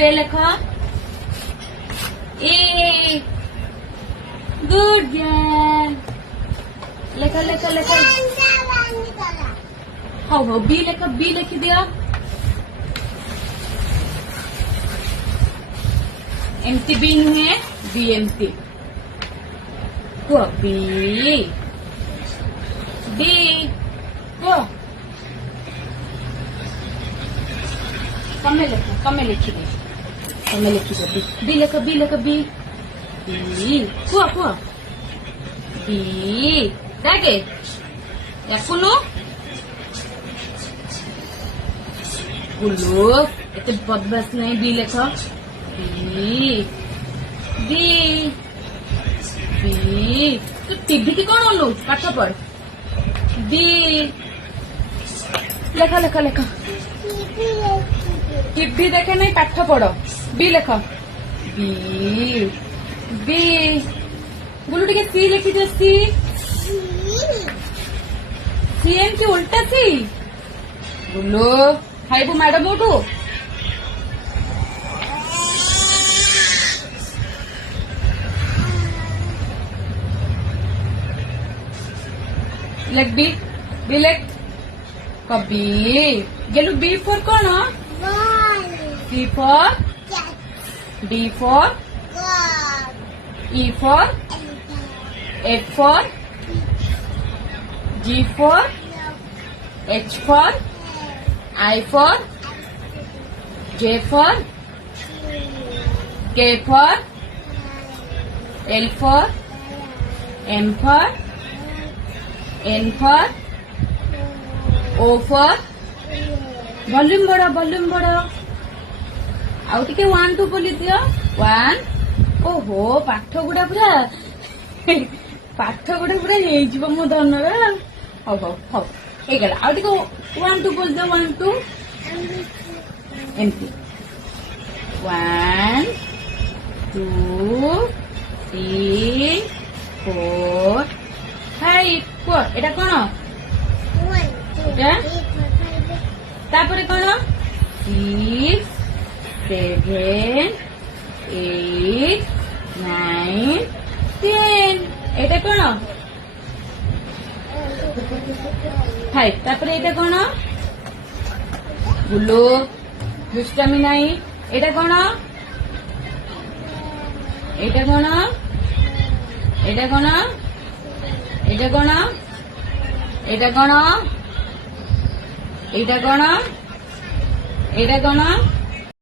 এ লেখো a good girl লেখা লেখা লেখা हाउ हाउ बी लिख दिया एम्प्टी बी है बी एम्प्टी बी डी को कमे लिखी दे बी लिख बी को बी देखे एखोनो गुल्लू एते बदमाश नहीं बी लेख बी तो टीवी की कौन ओलू पाठ पढ़ बी लेखा लेखा लेखा टीवी देखे नहीं पाठ पढ़ बी लेख बी बी गुल्लू टी सी लिखी दे सी एम की उल्टा सी गुल्लू खाइबू मैडम उठू लेख बी लेख कभी गेलु बी फॉर कौन C for D for E for F for G for H for I for J for K for L for M for N for O for volume बड़ा आउ टिके 1 2 बोली दियो 1 ओहो पाठ गुडा पूरा हे जिवो मो धनरा हो हे गला आउ टिके 1 2 बोल दो 1 2 एमपी 1 2 3 4 5 को एटा कोन तापरे कोन 6 7 8 9 10 एटा कोन 5 तापरे एटा कोन गुल्लू दुष्टामी नाई एटा कोन एटा कोन एटा कोन एटा कोन एटा कोन एटा कोन एटा कोन